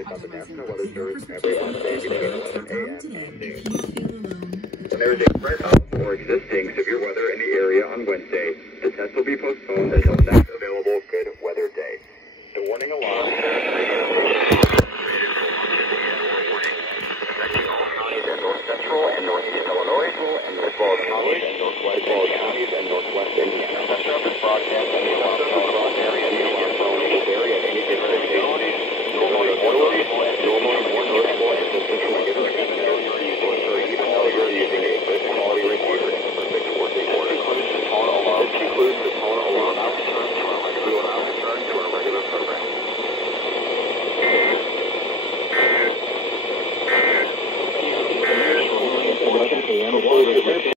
updates on the National Weather Service every Wednesday between 11 a.m. and noon. And there is a threat of or existing severe weather in the area on Wednesday. The test will be postponed until next available good weather day. The warning alarm